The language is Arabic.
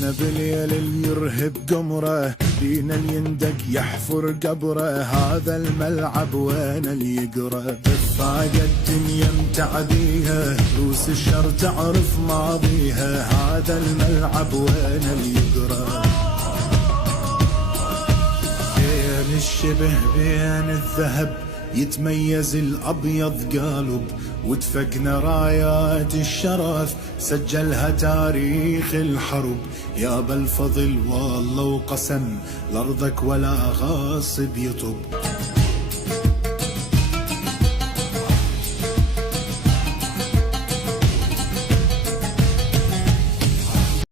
احنا بالليل اللي يرهب قمره، بينا اللي يندق يحفر قبره، هذا الملعب وين اللي يقرا، بفاق الدنيا متعديها، روس الشر تعرف ماضيها، هذا الملعب وين اللي يقرا. بين الشبه بين الذهب يتميز الأبيض قالب، واتفقنا رايات الشرف سجلها تاريخ الحرب، يا بالفضل والله وقسم لأرضك ولا غاصب يطب.